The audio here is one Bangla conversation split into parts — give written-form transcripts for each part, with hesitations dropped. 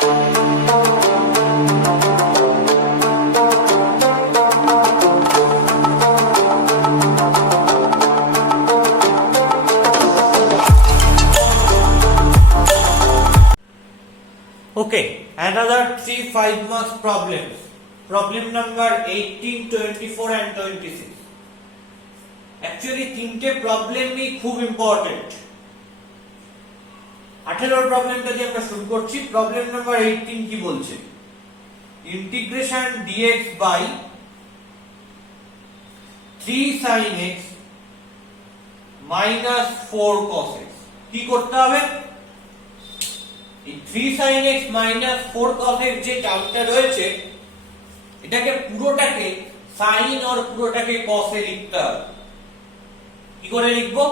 Okay, another 3 5-mark problems. Problem number 18, 24 and 26. Actually, তিনটে প্রবলেমই খুব ইম্পর্টেন্ট। 18 প্রবলেমটা দিয়ে আমরা শুরু করছি। প্রবলেম নাম্বার 18 কি বলছে? Integration dx by 3 sin x minus 4 cos x কি করতে হবে? এই 3 sin x minus 4 cos x যে টার্মটা রয়েছে এটাকে পুরোটাকে sin আর পুরোটাকে cos এ লিখতে হবে। কি করে লিখবো?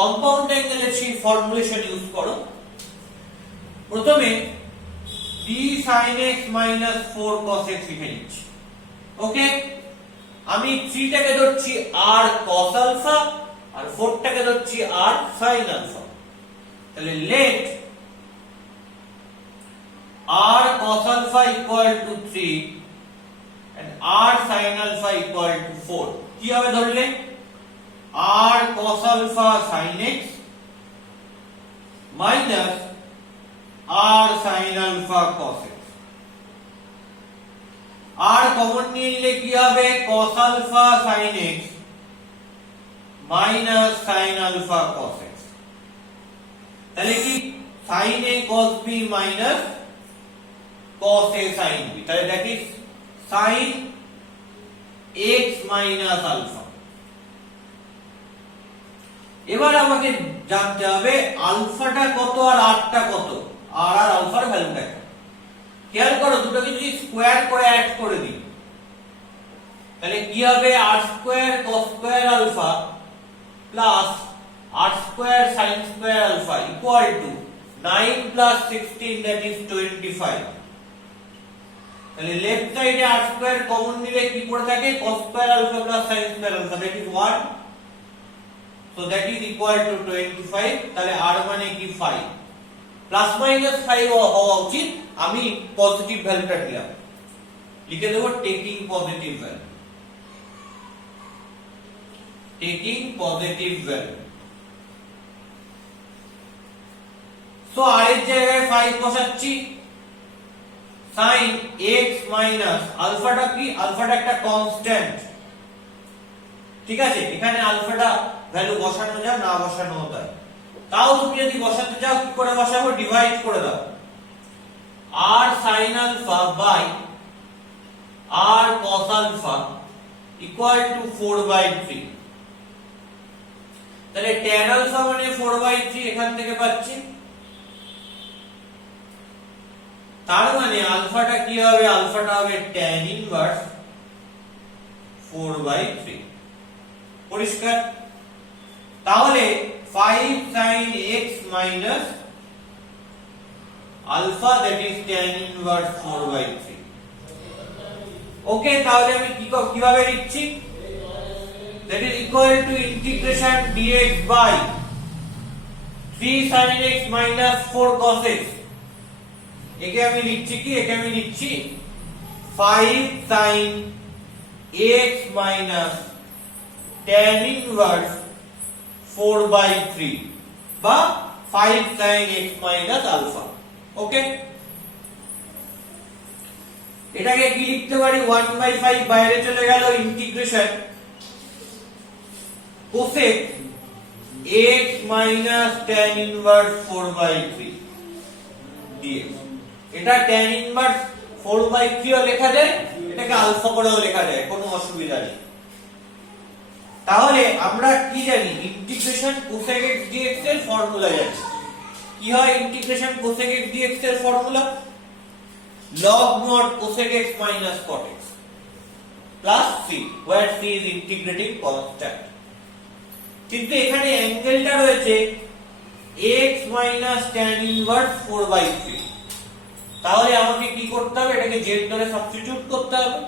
কম্পাউন্ড অ্যাঙ্গেলের সেই ফর্মুলেশন ইউজ করো। প্রথমে 3 sin x minus 4 cos x লিখে নিচ্ছি। ওকে, আমি 3 টাকে ধরছি r cos alpha আর 4 টাকে ধরছি r sin alpha। তাহলে let r cos alpha equal to 3 and r sin alpha equal to 4 কি হবে ধরলে? r cos alpha sin x minus r sin alpha cos x। r common নিয়ে নিলে কি হবে? cos alpha sin x minus sin alpha cos x। তাহলে কি sin a cos b minus cos a sin b, তাহলে that is sin x minus alpha। এবার আমাকে জানতে হবে আলফাটা কত আর আরটা কত, আর আলফার ভ্যালুটা কত। খেয়াল করো দুটোকে যদি স্কয়ার করে অ্যাড করে দিই তাহলে কি হবে? r square cos square alpha plus r square sin square alpha equal to 9 plus 16 that is 25। তাহলে লেফট সাইডে r স্কয়ার কমন নিলে কি পড়ে থাকে? cos square alpha plus sin square alpha that is 1, so that is equal to 25। তাহলে r মানে কি 5 প্লাস মাইনাস 5 হওয়া উচিত, আমি পজিটিভ ভ্যালুটা দিলাম, লিখে দেব taking positive value, taking positive value. So r এর জায়গায় 5 বসাচ্ছি। sin x minus আলফাটা কি? আলফাটা একটা কনস্ট্যান্ট, ঠিক আছে? এখানে আলফাটা ভ্যালু বসানো যায় না বসানো যায়, তাও তুমি যদি বসাতে চাও কি করে বসাবো? ডিভাইড করে দাও r sin alpha by r cos alpha equal to 4/3। তাহলে tan alpha মানে 4/3 এখান থেকে পাচ্ছি, তার মানে আলফাটা কি হবে? আলফাটা হবে tan ইনভার্স 4/3। পরিষ্কার? তাহলে 5 sin x minus alpha that is tan inverse 4/3। ওকে, তাহলে আমি কিভাবে লিখছি? that is equal to integration dx by 3 sin x minus 4 cos x। একে আমি লিখছি কি? একে আমি লিখছি 5 sin x minus tan inverse 4/3 বা 5 sin x minus alpha। ওকে, এটাকে কি লিখতে পারি? 1/5 বাইরে চলে গেল, integration cosec x minus tan inverse 4/3 dx। এটা tan inverse 4/3 ও লেখা যায়, এটাকে আলফা করেও লেখা যায়, কোনো অসুবিধা নেই। তাহলে আমরা কি জানি? ইন্টিগ্রেশন cosec x dx এর ফর্মুলা জানি। কি হয় ইন্টিগ্রেশন cosec x dx এর formula? log mod cosec x minus cot x plus c, where c is integrating constant। কিন্তু এখানে অ্যাঙ্গেলটা রয়েছে x minus tan inverse 4/3। তাহলে আমাকে কি করতে হবে? এটাকে z ধরে সাবস্টিটিউট করতে হবে।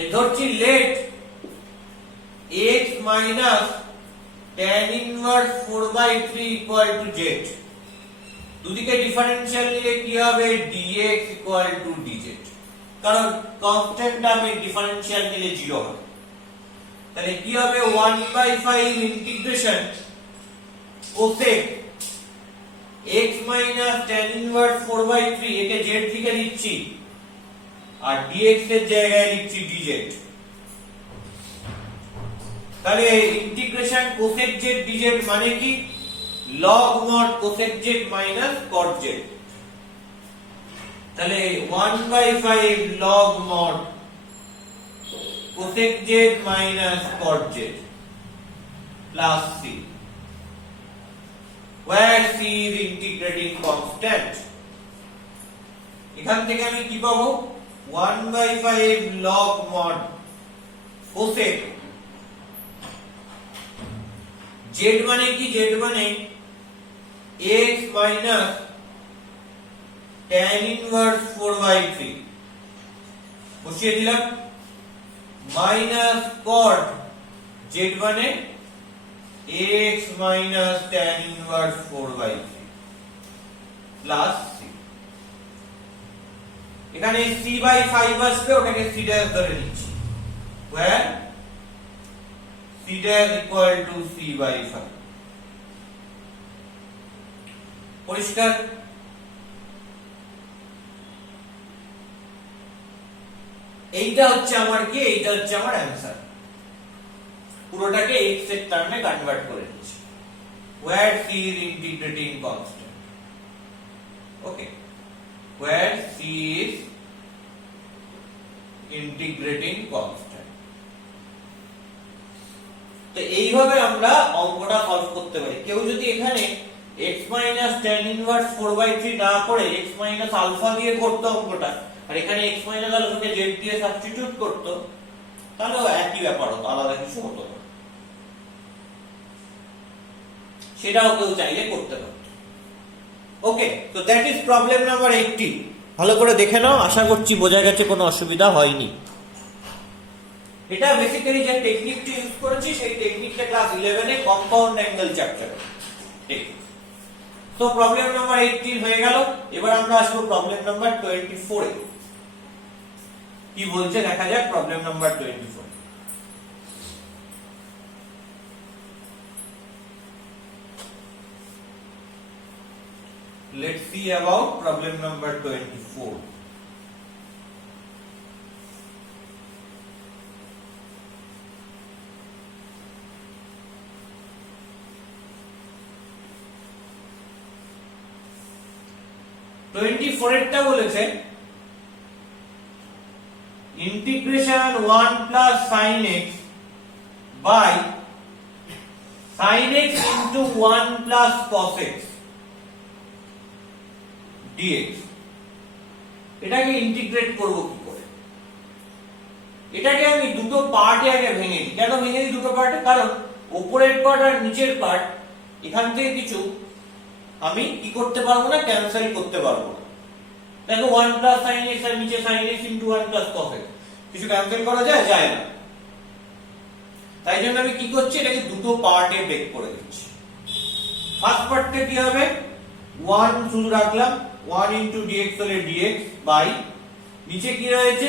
এই ধরছি let x minus tan inverse 4/3 equal to z। দুদিকে ডিফারেন্সিয়াল নিলে কি হবে dx dz, কারণ কনস্ট্যান্ট টার্মে ডিফারেন্সিয়াল নিলে 0 হবে। তাহলে কি হবে 1/5 integration cosec x tan inverse 4/3, একে z লিখে দিচ্ছি আর dx এর জায়গায় লিখছি dz। তাহলে ইন্টিগ্রেশন cosec z dz মানে কি log mod cosec z cot z। তাহলে 1/5 log mod cosec z cot z plus c, where c is integrating constant। এখান থেকে আমি কি পাবো 1/5 log mod cosec z মানে কি, z মানে x tan inverse 4/3 বসিয়ে দিলাম, মাইনাস cot z মানে x tan inverse 4/3 plus c। এখানে c/5 আসবে, ওটাকে c dash ধরে নিচ্ছি, where c dash equal to c/5। পরিষ্কার? এইটা হচ্ছে আমার কি, এইটা হচ্ছে আমার অ্যানসার। পুরোটাকে x এর টার্মে কনভার্ট করে দিচ্ছি, where c is integrating constant। Okay, where c is integrating constant। তো এইভাবে আমরা অঙ্কটা সলভ করতে পারি। কেউ যদি এখানে x tan inverse 4/3 না করে x alpha দিয়ে করতে অঙ্কটা, আর এখানে x alpha কে z দিয়ে সাবস্টিটিউট করতো, তাহলে একই ব্যাপার হতো, আলাদা কিছু হতো না। সেটাও কেউ চাইলে করতে পারত। ওকে, তো দ্যাট ইজ প্রবলেম নাম্বার 80। ভালো করে দেখে নাও, আশা করছি বোঝা গেছে, কোনো অসুবিধা হয়নি। এটা বেসিক্যালি যে টেকনিকটি ইউজ করেছি সেই টেকনিকটা ক্লাস 11 এ কম্পাউন্ড অ্যাঙ্গেল চ্যাপ্টারে। ঠিক, তো প্রবলেম নাম্বার 18 হয়ে গেল। এবার আমরা আসবো প্রবলেম নাম্বার 24 এ। কি বলছে দেখা যাক problem number 24। Let's see about problem number 24. এরটা বলেছে integration 1 plus sin x by sin x into 1 plus cos x dx। এটাকে ইন্টিগ্রেট করব কি করে? এটাকে আমি দুটো পার্টে আগে ভেঙে দিই। কেন ভেঙে দিই দুটো পার্টে? কারণ উপরের পার্ট আর নিচের পার্ট এখান থেকে কিছু আমি কি করতে পারবো না, ক্যান্সেল করতে পারবো না। দেখো 1 plus sin x আর নিচে sin x into 1 plus cos x কিছু ক্যান্সেল করা যায়? যায় না। তাই জন্য আমি কি করছি, এটাকে দুটো পার্টে ব্রেক করে দিচ্ছি। ফার্স্ট পার্টটা কি হবে, 1 শুধু রাখলাম, 1 into dx হলে dx বাই নিচে কি রয়েছে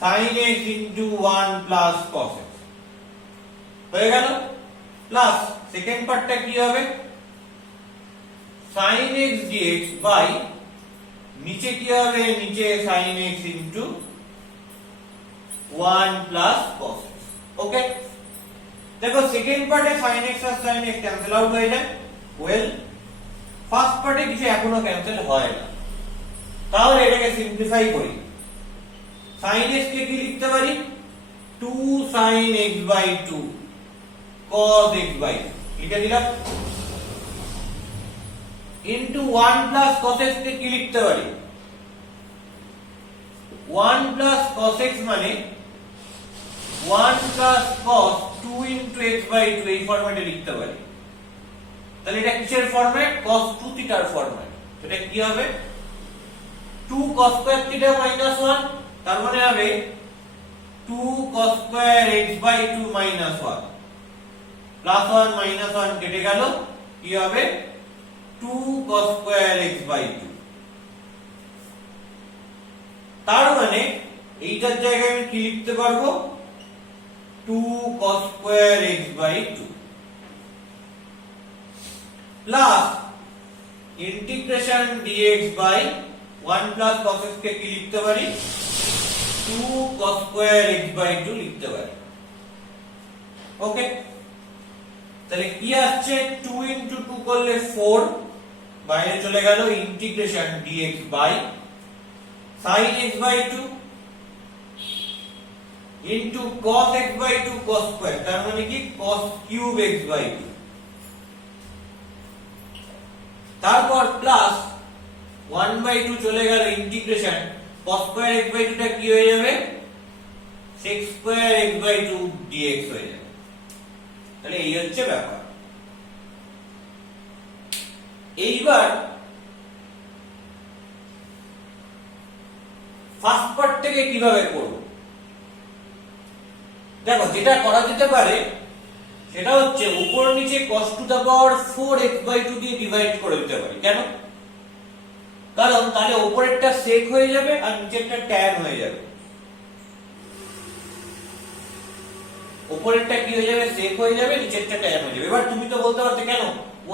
sin x into 1 plus cos x হয়ে গেল, প্লাস সেকেন্ড পার্টটা কি হবে sin x dx বাই নিচে কি হবে, নিচে sin x into 1 plus cos x। ওকে, দেখো সেকেন্ড পার্টে sin x আর sin x ক্যান্সেল আউট হয়ে যায়। ওয়েল, ফার্স্ট পার্টে কিছু এখনো ক্যান্সেল হয় না, তাহলে এটাকে সিম্পলিফাই করি। sin x কে কি লিখতে পারি, 2 sin x by 2 cos x by 2 লিখে দিলাম, ইনটু 1 plus cos x কে কি লিখতে পারি, 1 plus cos x মানে 1 plus cos 2 into x by 2 এই ফরম্যাটে লিখতে পারি। তাহলে এটা কিসের ফরম্যাট, cos 2 থিটার ফরম্যাট। এটা কি হবে 2 cos square theta minus 1, তার মানে হবে 2 cos square x by 2 minus 1 plus 1 minus 1 কেটে গেল, কি হবে 2 cos square x by 2। তার মানে এইটার জায়গায় আমি কি লিখতে পারবো 2 cos square x by 2 plus integration dx by 1 plus cos x কে কি লিখতে পারি 2 cos square x by 2 লিখতে পারি। ওকে, তাহলে কি আসছে 2 into 2 করলে 4, বাইরে চলে গেল integration dx by sin x by 2 into cos x by 2 cos square, তার মানে কি cos cube x by 2, তারপর প্লাস 1 by 2 চলে গেল integration cos square x by 2 টা কি হয়ে যাবে sec square x by 2 dx হয়ে যাবে। তাহলে এই হচ্ছে ব্যাপার। এইবার ফার্স্ট পার্ট থেকে কিভাবে করব, দেখো যেটা করা যেতে পারে সেটা হচ্ছে উপর নিচে cos to the power 4 x by 2 দিয়ে ডিভাইড করে দিতে পারি। কেন? কারণ তাহলে উপরেরটা sec হয়ে যাবে আর নিচেরটা tan হয়ে যাবে। উপরেরটা কি হয়ে যাবে sec হয়ে যাবে, নিচেরটা tan হয়ে যাবে। এবার তুমি তো বলতে পারতে কেন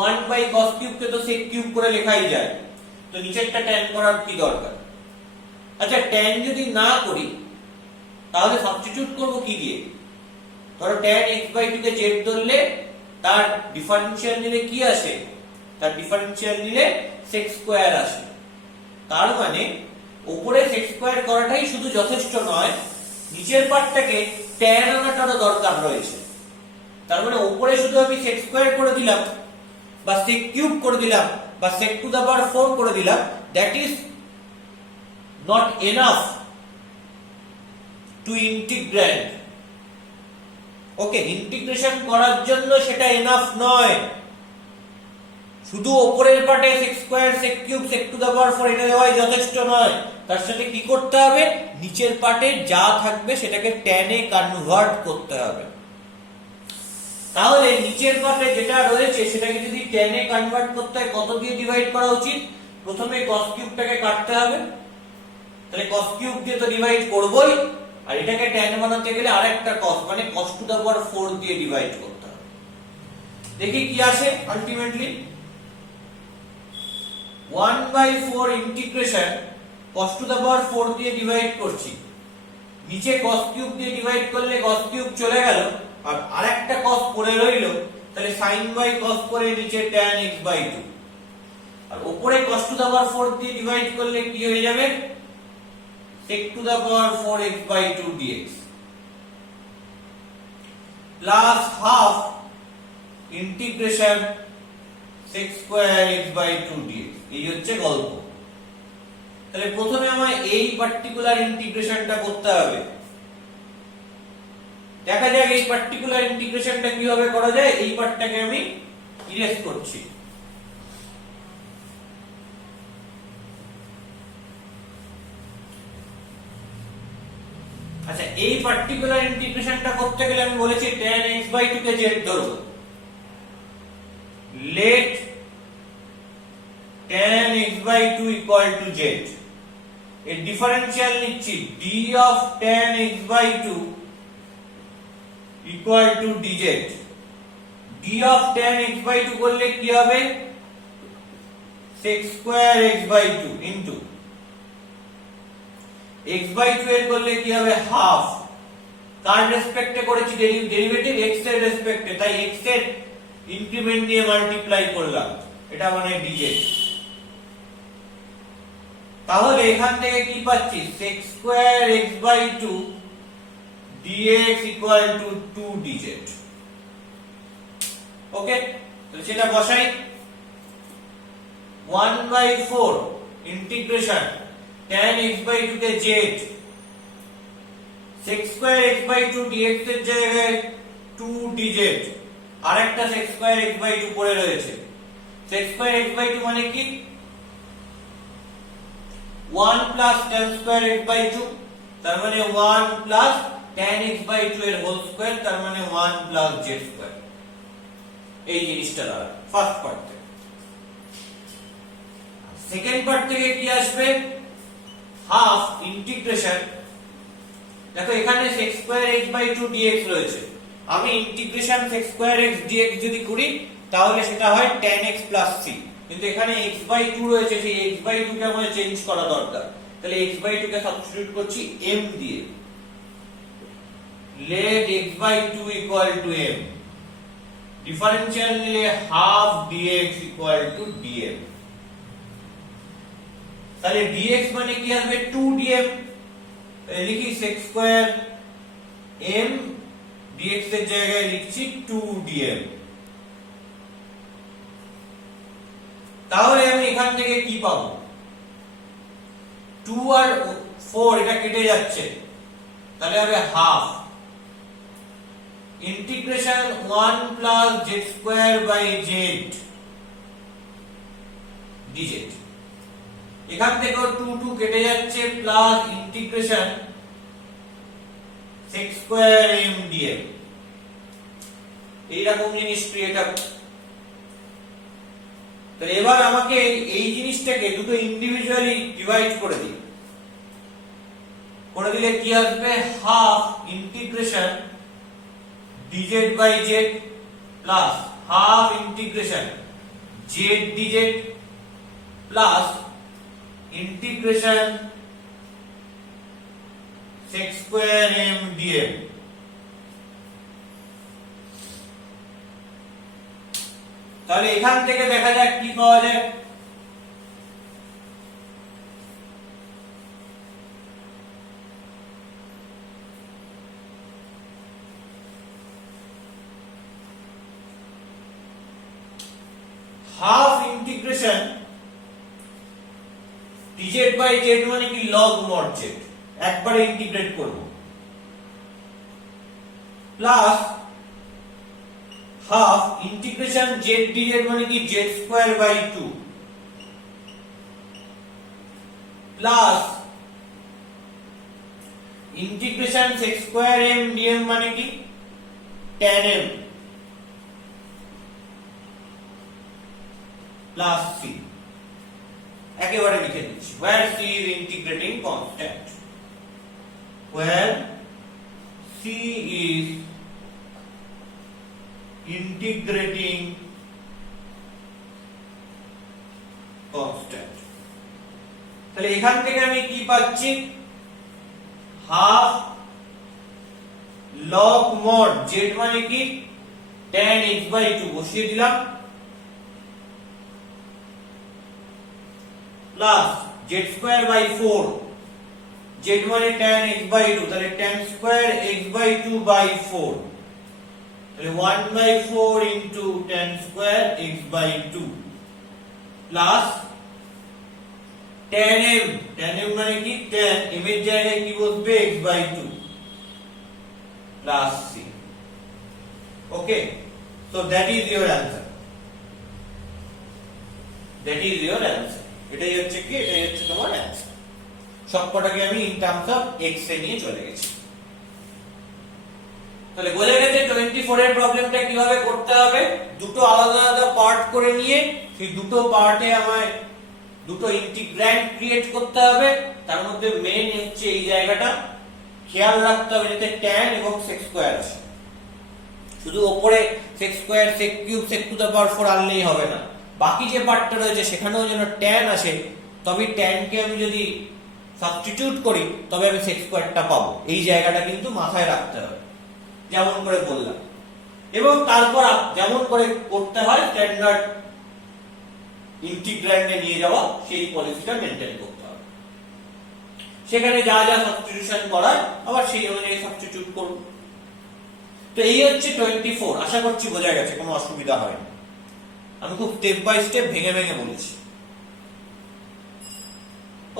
1 by cos cube কে তো sec cube করে লেখাই যায়, তো নিচেরটা tan করার কি দরকার? আচ্ছা tan যদি না করি তাহলে সাবস্টিটিউট করব কি দিয়ে? ধরো tan x by 2 K z ধরলে তার ডিফারেনশিয়াল নিলে কি আসে, তার ডিফারেনশিয়াল নিলে sec স্কয়ার আসে। তার মানে উপরে sec স্কয়ার করাটাই শুধু যথেষ্ট নয়, নিচের পার্টটাকে tan আনাটারও দরকার রয়েছে। তার মানে উপরে শুধু আমি sec স্কয়ার করে দিলাম বা sec কিউব করে দিলাম বা sec টু দা পাওয়ার 4 করে দিলাম, that is not enough to integrate। Okay, integration করার জন্য সেটা এনাফ নয়। শুধু উপরের পার্টে sec square sec cube sec two the power 4 এটা দেওয়াই যথেষ্ট নয়, তার সাথে কি করতে হবে নিচের পার্টে যা থাকবে সেটাকে tan এ কনভার্ট করতে হবে। তাহলে নিচের পার্টে যেটা রয়েছে সেটাকে যদি tan এ কনভার্ট করতে হয় কত দিয়ে ডিভাইড করা উচিত? প্রথমে cos কিউবটাকে কাটতে হবে, তাহলে cos কিউব দিয়ে তো ডিভাইড করবই, আর এটাকে tan বানাতে গেলে আরেকটা cos মানে cos টু দা পাওয়ার 4 দিয়ে ডিভাইড করতে হবে। দেখি কি আসে ultimately 1 by 4 integration cos to the power 4 দিয়ে ডিভাইড করছি, নিচে cos কিউব দিয়ে ডিভাইড করলে cos কিউব চলে গেল আর আরেকটা cos পড়ে রইল, তাহলে sin by cos করে নিচে tan x by 2, আর উপরে cos টু দা পাওয়ার 4 দিয়ে ডিভাইড করলে কি হয়ে যাবে sec to the power 4x by 2 dx plus half integration sec square x by 2 dx। এই হচ্ছে গল্প। তাহলে প্রথমে আমায় এই পার্টিকুলার ইন্টিগ্রেশনটা করতে হবে। দেখা যাক এই পার্টিকুলার ইন্টিগ্রেশনটা কিভাবে করা যায়। এই পার্টটাকে আমি ইরেজ করছি। আচ্ছা এই পার্টিকুলার ইন্টিগ্রেশনটা করতে গেলে আমি বলেছি tan x by 2 K z ধরব, let tan x by 2 equal to z, এর ডিফারেনশিয়াল নিচ্ছি d of tan x by 2 equal to dz। d of tan x by 2 করলে কি হবে sec square x by 2 into x by 2 এর করলে কি হবে হাফ, কার রেসপেক্টে করেছি ডেরিভেটিভ x এর রেসপেক্টে, তাই x এর ইনক্রিমেন্ট দিয়ে মাল্টিপ্লাই করলাম, এটা মানে dz। তাহলে এখান থেকে কি পাচ্ছি sec square x by 2 dx equal to 2 dz। ওকে, তো সেটা বসাই 1 by 4 integration tan x by 2 K z, sec square x by 2 dx এর জায়গায় 2 dz, আরেকটা sec square x by 2 পড়ে রয়েছে। sec square x by 2 মানে কি 1 plus tan square x by 2, তার মানে 1 plus tan x by 2 এর হোল স্কয়ার, তার মানে 1 plus z স্কয়ার। এই জিনিসটা দাঁড়ায় ফার্স্ট পার্ট থেকে। সেকেন্ড পার্ট থেকে কি আসবে, হাফ ইন্টিগ্রেশন, দেখো এখানে sec square x by 2 dx রয়েছে, আমি integration sec square x dx যদি করি তাহলে সেটা হয় tan x প্লাস c, কিন্তু এখানে x বাই 2 রয়েছে, সেই x বাই 2 কে আমাদের চেঞ্জ করা দরকার, তাহলে x বাই 2 কে সাবস্টিটিউট করছি m দিয়ে, let x by 2 equal to m, differential নিলে half dx equal to dm, তাহলে dx মানে কি আসবে 2dm, লিখি sec স্কয়ার m dx এর জায়গায় লিখছি 2dm, তাহলে আমি এখান থেকে কি পাবো, 2 আর 4 এটা কেটে যাচ্ছে, তাহলে হবে half integration 1 plus z square by z dz, এখান থেকেও 2 2 কেটে যাচ্ছে, plus integration sec square m dm, এইরকম জিনিস ক্রিয়েট হবে। তো এবার আমাকে এই জিনিসটাকে দুটো ইন্ডিভিজুয়ালি ডিভাইড করে দিলে কি আসবে, half integration dz by z plus half integration z dz plus integration sec square m dm, তাহলে এখান থেকে দেখা যাক কি পাওয়া যায়, half integration dz by z মানে কি log mod z, একবারে ইন্টিগ্রেট করব, plus half integration z dz মানে কি z square by 2, plus integration sec square m dm মানে কি tan m প্লাস c, একেবারে লিখে দিচ্ছি, where c is integrating constant, where c is integrating constant, তাহলে এখান থেকে আমি কি পাচ্ছি, হাফ log mod z মানে কি tan x বাই 2 বসিয়ে দিলাম, plus z square by 4, z মানে tan x বাই 2, তাহলে tan square x by 2 by 4, তাহলে 1 by 4 into tan square x by 2 plus tan m মানে কি tan m এর জায়গায় কি বসবে x by 2 plus c, okay, so that is your answer, এটাই হচ্ছে কি, এটাই হচ্ছে তোমার অ্যানসার, সবকটাকে আমি ইন টার্মস অফ x এ নিয়ে চলে গেছি। তাহলে বোঝা গেছে 24 এর প্রবলেমটা কিভাবে করতে হবে, দুটো আলাদা আলাদা পার্ট করে নিয়ে সেই দুটো পার্টে আমায় দুটো ইন্টিগ্র্যান্ড ক্রিয়েট করতে হবে, তার মধ্যে মেইন হচ্ছে এই জায়গাটা খেয়াল রাখতে হবে যাতে tan এবং sec স্কয়ার আসে, শুধু উপরে sec square sec cube sec to the power 4 আনলেই হবে না, বাকি যে পার্টটা রয়েছে সেখানেও যেন tan আসে, তবে tan কে আমি যদি সাবস্টিটিউট করি তবে আমি sec স্কয়ারটা পাবো, এই জায়গাটা কিন্তু মাথায় রাখতে হবে যেমন করে বললাম, এবং তারপর যেমন করে করতে হয় স্ট্যান্ডার্ড ইন্টিগ্র্যান্ডে নিয়ে যাওয়া সেই পলিসিটা মেইনটেইন করতে হবে, সেখানে যা যা সাবস্টিটিউশন করার আবার সেই অনুযায়ী সাবস্টিটিউট করব। তো এই হচ্ছে 24, আশা করছি বোঝা গেছে, কোনো অসুবিধা হয়নি, আমি খুব স্টেপ বাই স্টেপ ভেঙে ভেঙে বলেছি,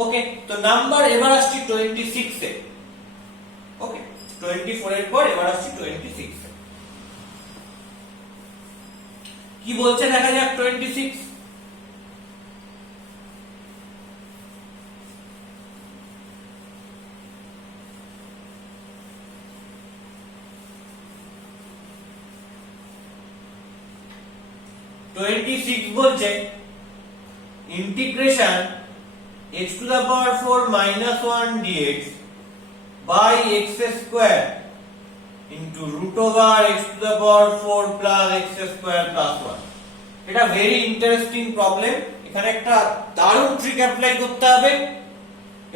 ওকে। তো নাম্বার এবার আসছি 26 এ, ওকে, 24 এর পর এবার আসছি 26 এ, কি বলছে দেখা যাক 26, বলছে integration x to the power 4 minus 1 dx by x square into root over x to the power 4 plus x square plus 1. এটা ভেরি ইন্টারেস্টিং প্রবলেম। এখানে একটা দারুণ ট্রিক অ্যাপ্লাই করতে হবে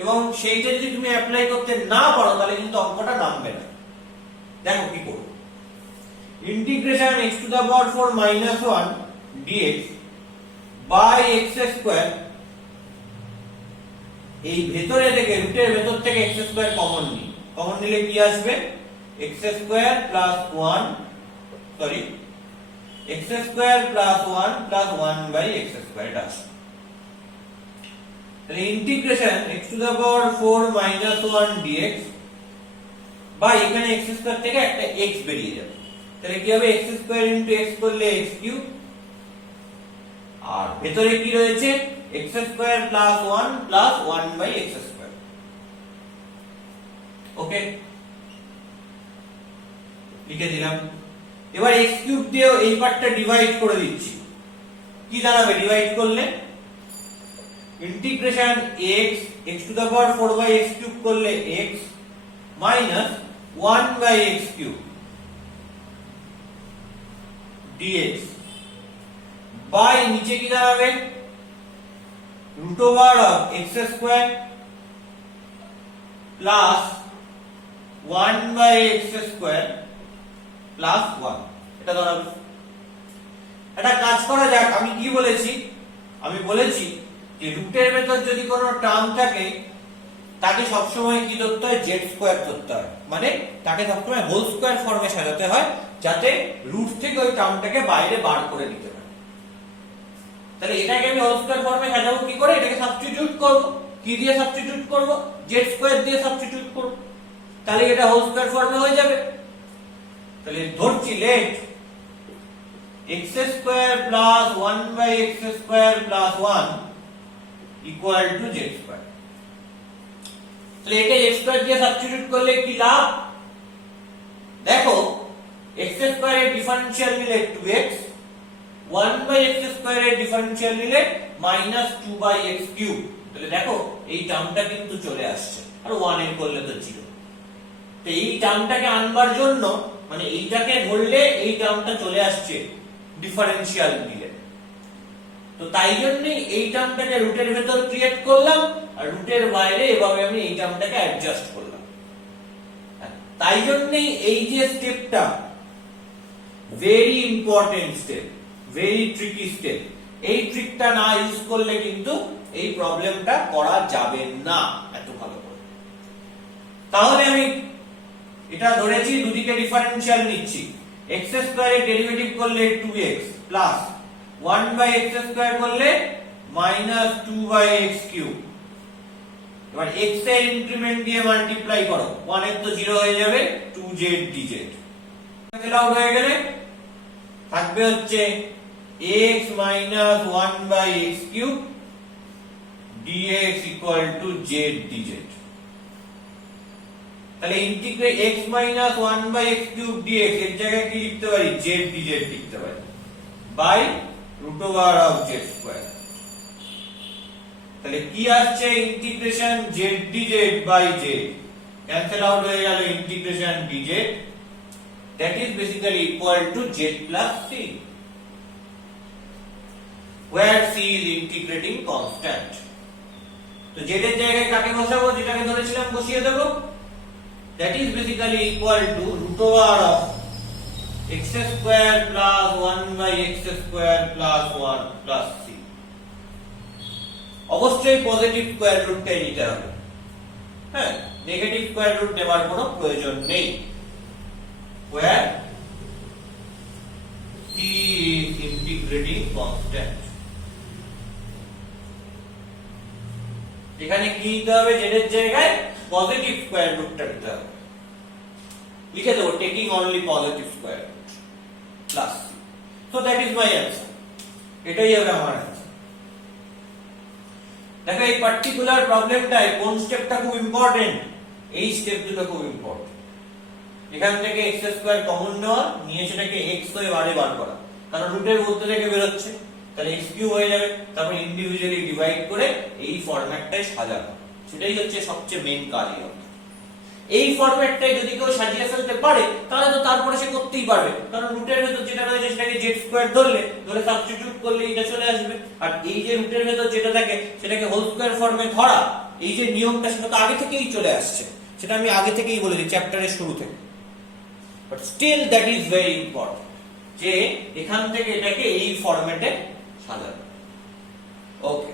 এবং সেইটা যদি তুমি অ্যাপ্লাই করতে না পারো তাহলে কিন্তু অঙ্কটা নামবে না। দেখো কি করব। Integration x to the power 4 minus 1 dx by x square, এই ভেতরে থেকে রুটের ভেতর থেকে x স্কয়ার কমন নিই, কমন নিলে কি আসবে x square plus 1 sorry x square plus 1 plus 1 by x square আসবে। তাহলে integration x to the power 4 minus 1 dx by এখানে x স্কয়ার থেকে একটা x বেরিয়ে যাবে, তাহলে কি হবে x স্কয়ার ইনটু x করলে x কিউব, আর ভেতরে কি রয়েছে x square plus 1 plus 1 by x square. Okay, লিখে দিলাম। এবার x কিউব দিয়ে এই পার্টটা ডিভাইড করে দিচ্ছি, কি দাঁড়াবে ডিভাইড করলে integration x to the power 4 by x cube করলে x minus 1 by x cube dx by নিচে কি দাঁড়াবে root over of x square plus 1 by x square plus 1, এটা দাঁড়াবে। একটা কাজ করা যাক, আমি কি বলেছি, আমি বলেছি যে রুটের ভেতর যদি কোনো টার্ম থাকে তাকে সবসময় কি ধরতে হয় z স্কয়ার ধরতে হয়, মানে তাকে সবসময় হোল স্কয়ার ফর্মে সাজাতে হয় যাতে রুট থেকে ওই টার্মটাকে বাইরে বার করে দিতে পারে। তাহলে এটাকে আমি হোল স্কয়ার ফর্মে সাজাবো কি করে, এটাকে সাবস্টিটিউট করব, কি দিয়ে সাবস্টিটিউট করব z স্কয়ার দিয়ে সাবস্টিটিউট করব, তাহলে এটা হোল স্কয়ার ফর্মে হয়ে যাবে। তাহলে ধরছি let x square plus 1 by x square plus 1 equal to z square. তাহলে এটা x স্কয়ার দিয়ে সাবস্টিটিউট করলে কি লাভ, দেখো x স্কয়ার এর ডিফারেনশিয়াল নিলে 2x, 1 বাই x স্কয়ার এর ডিফারেনশিয়াল নিলে মাইনাস 2 বাই x কিউব। তাহলে দেখো এই টার্মটা কিন্তু চলে আসছে, আর 1 এর করলে তো 0। তো এই টার্মটাকে আনবার জন্য মানে এইটাকে ধরলে এই টার্মটা চলে আসছে ডিফারেনশিয়াল দিলে, তো তাই জন্যই এই টার্মটাকে রুটের ভেতর ক্রিয়েট করলাম আর রুটের বাইরে এভাবে আমি এই টার্মটাকে অ্যাডজাস্ট করলাম। তাই জন্যই এই যে স্টেপটা very important step, very tricky step, এই ট্রিকটা না ইউজ করলে কিন্তু এই প্রবলেমটা করা যাবে না এত ভালো করে। তাহলে আমি এটা ধরেছি দুদিকে ডিফারেনশিয়াল নিচ্ছি, x স্কয়ার এর ডেরিভেটিভ করলে 2x plus 1 by x square করলে মাইনাস 2 বাই x কিউব। এবার x এর ইনক্রিমেন্ট দিয়ে মাল্টিপ্লাই করো, 1 এর তো 0 হয়ে যাবে, 2z dz ক্যান্সেল আউট হয়ে গেলে থাকবে হচ্ছে x minus 1 by x cube dx equal to z dz। তাহলে integrate x minus 1 by x cube dx এর জায়গায় কি লিখতে পারি z dz লিখতে পারি by root over of z square. তাহলে কি আসছে integration z dz by z cancel out হয়ে গেল integration dz, that is basically equal to z plus c, where c is integrating constant। তো z এর জায়গায় কাকে বসাবো, যেটাকে ধরেছিলাম বসিয়ে দেব, that is basically equal to root over of x square plus 1 by x square plus 1 plus c। অবশ্যই পজিটিভ স্কয়ার রুটটাই নিতে হবে, হ্যাঁ, নেগেটিভ স্কয়ার রুট নেবার কোনো প্রয়োজন নেই, where c is integrating constant। এখানে কি নিতে হবে, z এর জায়গায় পজিটিভ স্কয়ার রুটটা নিতে হবে, লিখে দেবো taking only positive square root plus c। So that is my answer, এটাই হবে আমার অ্যানসার। দেখো এই পার্টিকুলার প্রবলেমটায় কোন স্টেপটা খুব ইম্পর্টেন্ট, এই স্টেপ দুটো খুব ইম্পর্টেন্ট। এখান থেকে x স্কয়ার কমন নেওয়া, নিয়ে সেটাকে x হয়ে বারে বার করা, কারণ রুটের মধ্যে থেকে বের হচ্ছে, তাহলে x কিউব হয়ে যাবে, তারপর ইন্ডিভিজুয়ালি ডিভাইড করে এই ফরম্যাটটাই সাজানো, সেটাই হচ্ছে সবচেয়ে মেইন কাজ। এই ফরম্যাটটাই যদি কেউ সাজিয়ে ফেলতে পারে তাহলে তো তারপরে সে করতেই পারবে, কারণ রুটের ভেতর যেটা রয়েছে সেটাকে জেড স্কয়ার ধরে সাবস্টিটিউট করলে এটা চলে আসবে। আর এই যে রুটের ভেতর যেটা থাকে সেটাকে হোল স্কয়ার ফর্মে ধরা, এই যে নিয়মটা সেটা তো আগে থেকেই চলে আসছে, সেটা আমি আগে থেকেই বলে দিই চ্যাপ্টারের শুরু থেকে। But still that is very important যে এখান থেকে এটাকে এই ফরম্যাটে সাজানো। ওকে।